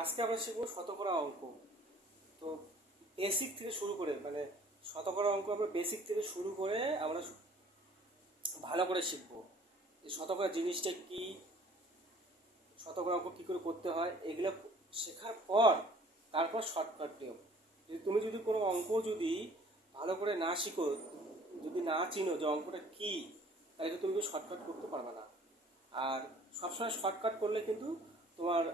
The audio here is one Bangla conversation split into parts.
আজকে আমরা শিখবো শতকরা অঙ্ক। তো বেসিক থেকে শুরু করে মানে শতকরা অঙ্ক আমরা বেসিক থেকে শুরু করে আমরা ভালো করে শিখবো। এই শতকরা জিনিসটা কি, শতকরা অঙ্ক কী করে করতে হয়, এগুলো শেখার পর তারপর শর্টকাট নিয়ম। যদি কোনো অঙ্ক যদি ভালো করে না শিখো, যদি না চিনো যে অঙ্কটা কী, তাহলে তুমি শর্টকাট করতে পারবে না। আর সবসময় শর্টকাট করলে কিন্তু তোমার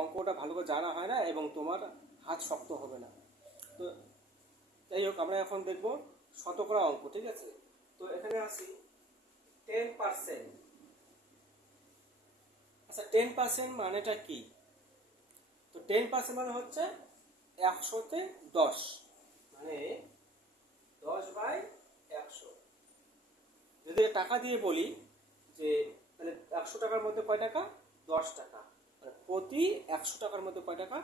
অঙ্কটা ভালো করে জানা হয় না এবং তোমার হাত শক্ত হবে না। তো যাই হোক, আমরা এখন দেখব শতকরা অঙ্ক, ঠিক আছে? তো এখানে আসি 10%। আচ্ছা, 10% মানেটা কি? তো 10% মানে হচ্ছে 100-তে 10, মানে 10/100। যদি টাকা দিয়ে বলি যে তাহলে 100 টাকার মধ্যে কয় টাকা? 10 টাকা। মানে প্রতি 100 টাকার মধ্যে কয় টাকা?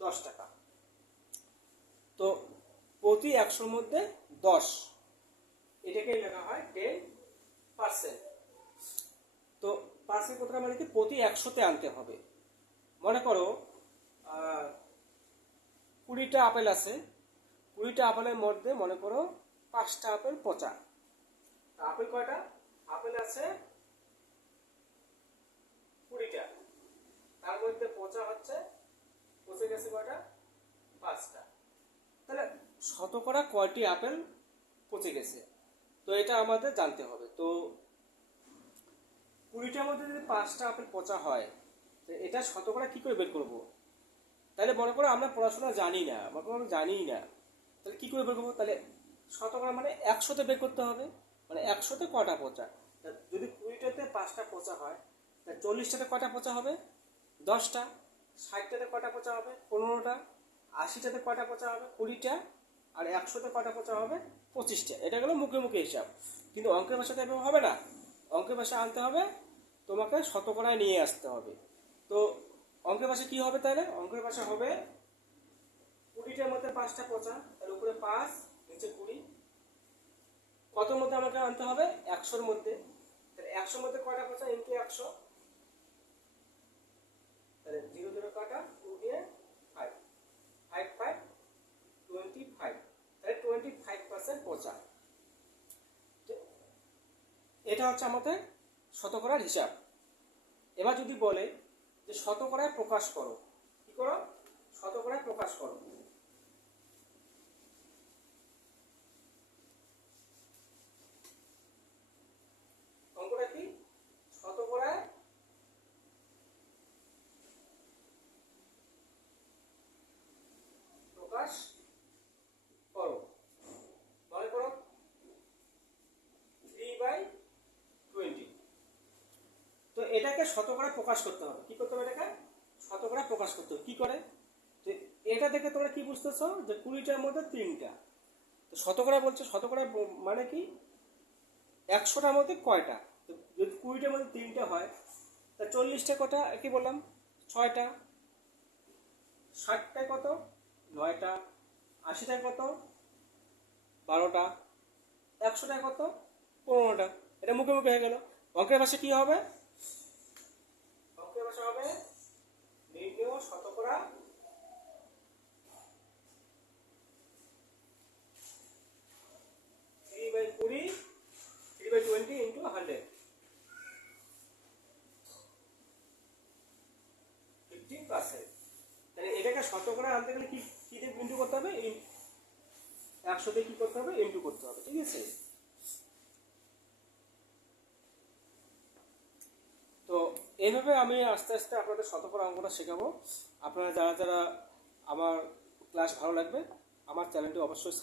10 টাকা। তো প্রতি 100-র মধ্যে 10, এটাকেই লেখা হয় 10%। তো পার্সেন্ট কথাটা মানে কি, প্রতি 100-তে আনতে হবে। মনে করো 20টা আপেল আছে, 20টা আপেলের মধ্যে মনে করো 5টা আপেল পচা। আপেল কয়টা? আপেল আছে 20টা, তার মধ্যে পচে গেছে কয়টা? 5টা। তাহলে শতকরা কয়টি আপেল পচে গেছে, তো এটা আমাদের জানতে হবে। তো 20টার মধ্যে যদি 5টা আপেল পচা হয়, তো এটা শতকরা কি করে বের করবো? তাহলে মনে করো আমরা পড়াশোনা জানি না, জানিই না, তাহলে কি করে বের করবো? তাহলে শতকরা মানে 100-তে বের করতে হবে, মানে 100-তে কয়টা পচা। যদি 20টাতে 5টা পচা হয়, তাহলে 40টাতে কয়টা পচা হবে? 10টা। 60টাতে কয়টা পচা হবে? 15টা। 80টাতে কয়টা পচা হবে? 20টা। আর 100-তে কয়টা পচা হবে? 25টা। এটা গেলো মুখে মুখে হিসাব, কিন্তু অঙ্কের ভাষাতে এভাবে হবে না। অঙ্কের ভাষা আনতে হবে, তোমাকে শতকরায় নিয়ে আসতে হবে। তো অঙ্কের ভাষা কি হবে তাহলে? অঙ্কের ভাষা হবে 20টার মধ্যে 5টা পচা, তার উপরে 5, নিচে 20। কতর মধ্যে আমাকে আনতে হবে? 100-র মধ্যে। তাহলে 100-র মধ্যে কয়টা পচা? ইন্টু 100। তাহলে 0 0 কাটা, 2 দিয়ে 5, 5 5 25। তাহলে 25% পচা। এটা হচ্ছে আমাদের শতকরার হিসাব। এবার যদি বলে যে শতকরায় প্রকাশ করো, কি করো? শতকরায় প্রকাশ করো। অঙ্কটা কি? শতকরায় প্রকাশ করো। মনে করো 3/20। তো এটাকে শতকরা প্রকাশ করতে হবে। কি করতে হবে? এটাকে শতকরা প্রকাশ করতে হবে। কি করে? তো এটা দেখে তোমরা কি বুঝতেছো যে 20টার মধ্যে 3টা। তো শতকরা বলছে, শতকরা মানে কি 100টার মধ্যে কয়টা। তো যদি 20টার মধ্যে 3টা হয়, তা 40টা কটা? কি বললাম? 6টা। 60টায় কত? 9টা। 80টায় কত? 12টা। 100টায় কত? 15টা। এটা মুখে মুখে হয়ে গেল। অঙ্কের ভাষা কি হবে? অঙ্কের ভাষা হবে নির্ণেয় শতকরা 3/20, 3/20 ইন্টু 100, 15%। তাহলে এটাকে শতকরা আনতে গেলে কি কি দিয়ে ইন্টু করতে হবে? 100 দিয়ে কি করতে হবে? ইন্টু করতে হবে, ঠিক আছে? তো এইভাবে আমি আস্তে আস্তে আপনাদের শতকরা অঙ্কটা শেখাবো। আপনারা যারা যারা আমার ক্লাস ভালো লাগবে, আমার চ্যানেলটি অবশ্যই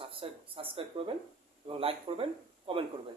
সাবস্ক্রাইব করবেন এবং লাইক করবেন, কমেন্ট করবেন।